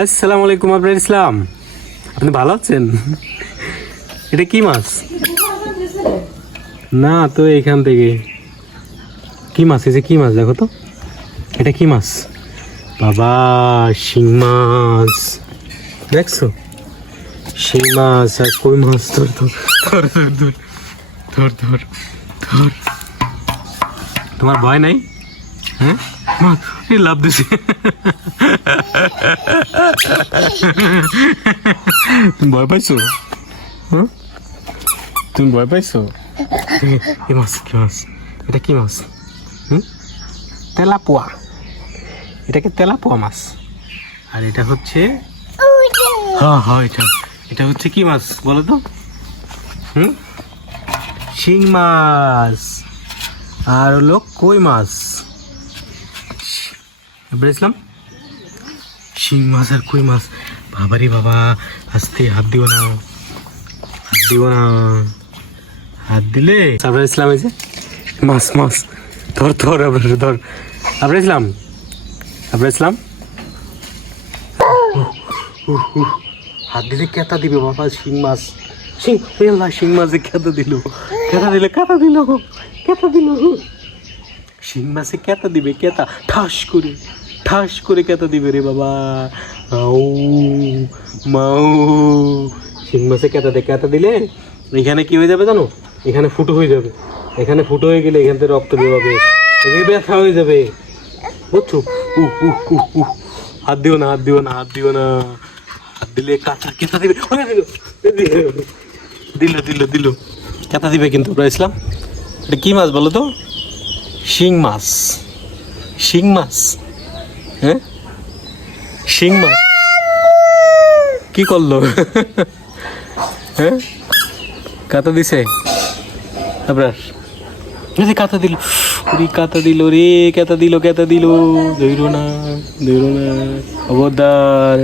আসসালামু আলাইকুম, আপনার ইসলাম। আপনি ভালো আছেন? এটা কি মাছ? না, তো এখান থেকে। কি মাছ? এই যে কি মাছ, দেখো তো। এটা কি মাছ? বাবা, শিং মাছ। দেখছ? শিং মাছ আর কই মাছ? ধর ধর ধর ধর ধর ধর ধর তোমার ভয় নাই? হ্যাঁ? এই লাভ দিছে তুমি ভয় পাইছো? হ্যাঁ? তুমি ভয় পাইছো? কি মাছ কি মাছ? এটা কি মাছ? তেলাপোয়া। এটাকে তেলাপোয়া মাছ? আর এটা হচ্ছে? হ্যাঁ হ্যাঁ এটা। এটা হচ্ছে কি মাছ? বলো তো। হুম? শিং মাছ। আর হলো কই মাছ? এবার ইসলাম? শিং মাছ আর কই মাছ? বাবারে বাবা আস্তে হাত দিও না। হাত দিও না। হাত দিলে? আবরার ইসলাম এই যে মাছ মাছ। ধর ধর আবরার ধর। আবরার ইসলাম? আবরার ইসলাম। হাত দিলে কেতা দিবে বাবা শিং মাছ। শিং শিং মাছে কেতা দিল। কেতা দিলে কেতা দিল। কেতা দিল। শিং মাছে কেতা দিবে, কেতা। ঠাস করে ঠাস করে কেতা দিবে রে বাবা। মাও শিং মাছে কেতা দে, কেতা দিলে এখানে কি হয়ে যাবে জানো? এখানে ফুটো হয়ে যাবে। এখানে ফুটো হয়ে গেলে এখান থেকে রক্ত বেরোবে এদিকে ব্যথা হয়ে যাবে। বুঝছ? উহ উহ উহ উহ। হাত দিও না, হাত দিও না, হাত দিও না। হাত দিলে কাঁচা কেতা দিবে। দিল দিল। দিল কেতা দিবে কিন্তু ইসলাম। এটা কি মাছ বলো তো? শিং মাছ। শিং মাছ? হ্যাঁ? শিং মাছ? কি করল? হ্যাঁ? কাতা দিছে? আপনার যদি কাতা দিল। ওরে কাতা দিল রে কেতা দিল কেতা দিল। দৈরো না দৈরো না খবরদার